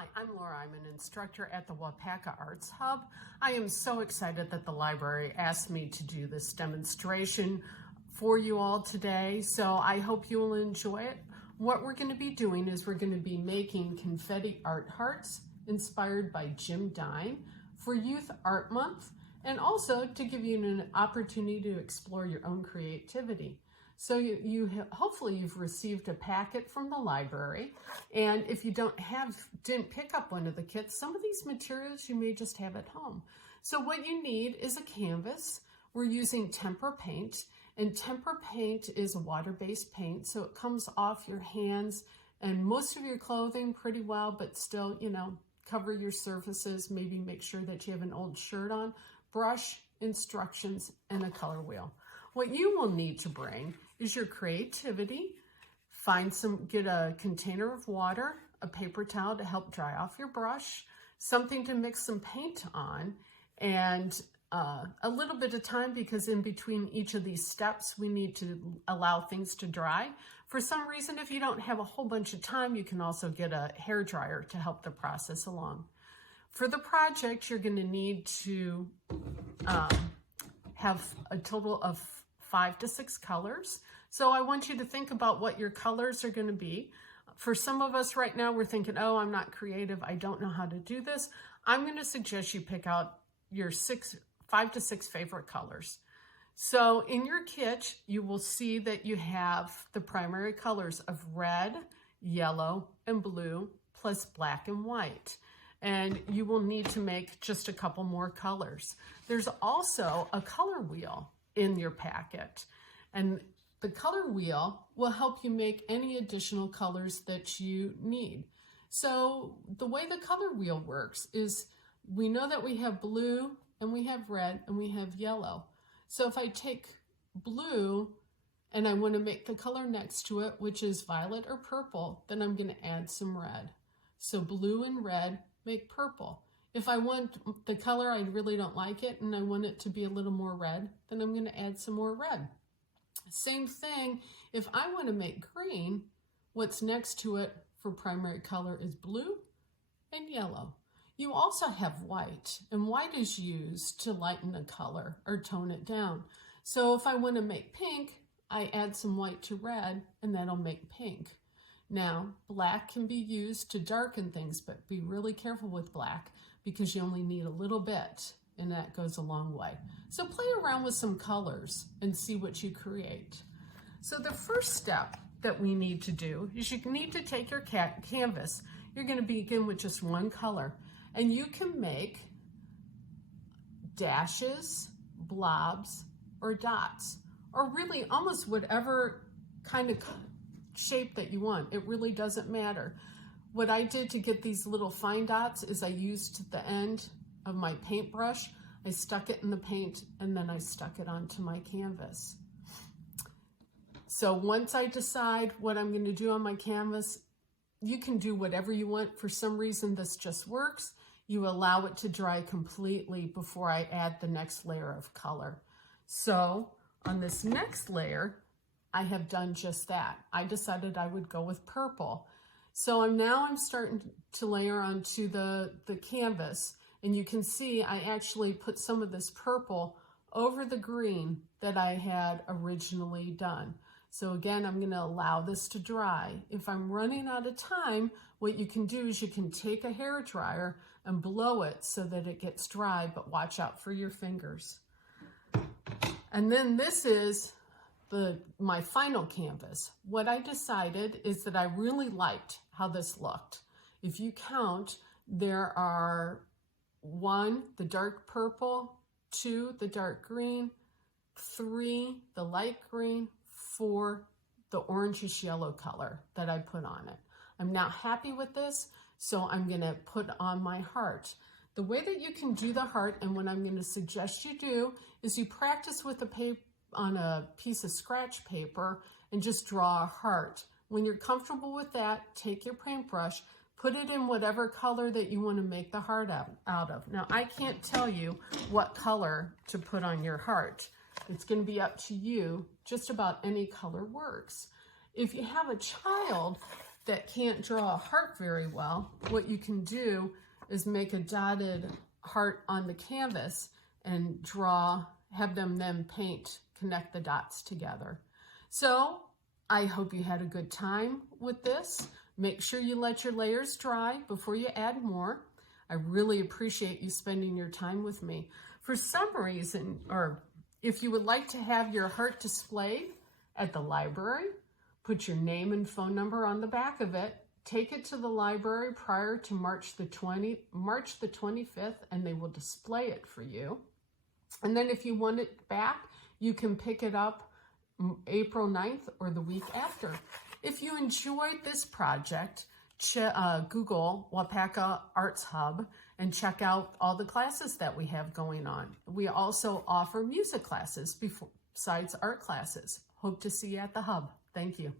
Hi, I'm Laura. I'm an instructor at the Waupaca Arts Hub. I am so excited that the library asked me to do this demonstration for you all today, so I hope you will enjoy it. What we're going to be doing is we're going to be making confetti art hearts inspired by Jim Dine for Youth Art Month, and also to give you an opportunity to explore your own creativity. So hopefully you've received a packet from the library, and if you didn't pick up one of the kits, some of these materials you may just have at home. So what you need is a canvas. We're using tempera paint, and tempera paint is a water-based paint, so it comes off your hands and most of your clothing pretty well, but still, cover your surfaces. Maybe make sure that you have an old shirt on, brush, instructions, and a color wheel. What you will need to bring is your creativity. Get a container of water, a paper towel to help dry off your brush, something to mix some paint on, and a little bit of time, because in between each of these steps, we need to allow things to dry. For some reason, if you don't have a whole bunch of time, you can also get a hair dryer to help the process along. For the project, you're going to need to have a total of 5 to 6 colors. So I want you to think about what your colors are going to be. For some of us right now, we're thinking, oh, I'm not creative, I don't know how to do this. I'm going to suggest you pick out your 5 to 6 favorite colors. So in your kit, you will see that you have the primary colors of red, yellow, and blue, plus black and white. And you will need to make just a couple more colors. There's also a color wheel in your packet, and the color wheel will help you make any additional colors that you need. So the way the color wheel works is we know that we have blue and we have red and we have yellow. So if I take blue and I want to make the color next to it, which is violet or purple, then I'm going to add some red. So blue and red make purple. If I want the color, I really don't like it, and I want it to be a little more red, then I'm going to add some more red. Same thing, if I want to make green, what's next to it for primary color is blue and yellow. You also have white, and white is used to lighten a color or tone it down. So if I want to make pink, I add some white to red, and that'll make pink. Now, black can be used to darken things, but be really careful with black because you only need a little bit, and that goes a long way. So play around with some colors and see what you create. So the first step that we need to do is you need to take your canvas. You're going to begin with just one color, and you can make dashes, blobs, or dots, or really almost whatever kind of shape that you want. It really doesn't matter. What I did to get these little fine dots is I used the end of my paintbrush, I stuck it in the paint, and then I stuck it onto my canvas. So once I decide what I'm going to do on my canvas, you can do whatever you want. For some reason, this just works. You allow it to dry completely before I add the next layer of color. So on this next layer, I have done just that. I decided I would go with purple. So I'm starting to layer onto the canvas, and you can see I actually put some of this purple over the green that I had originally done. So again, I'm going to allow this to dry. If I'm running out of time, what you can do is you can take a hair dryer and blow it so that it gets dry, but watch out for your fingers. And then this is my final canvas. What I decided is that I really liked how this looked. If you count, there are 1, the dark purple, 2, the dark green, 3, the light green, 4, the orangish yellow color that I put on it. I'm now happy with this, so I'm going to put on my heart. The way that you can do the heart, and what I'm going to suggest you do, is you practice with the paper on a piece of scratch paper and just draw a heart. When you're comfortable with that, take your paintbrush, put it in whatever color that you want to make the heart out of. Now, I can't tell you what color to put on your heart. It's going to be up to you. Just about any color works. If you have a child that can't draw a heart very well, what you can do is make a dotted heart on the canvas and have them then connect the dots together. So I hope you had a good time with this. Make sure you let your layers dry before you add more. I really appreciate you spending your time with me. For some reason, or if you would like to have your heart displayed at the library, put your name and phone number on the back of it, take it to the library prior to March the 25th, and they will display it for you. And then if you want it back, you can pick it up April 9th or the week after. If you enjoyed this project, Google Waupaca Arts Hub and check out all the classes that we have going on. We also offer music classes besides art classes. Hope to see you at the Hub. Thank you.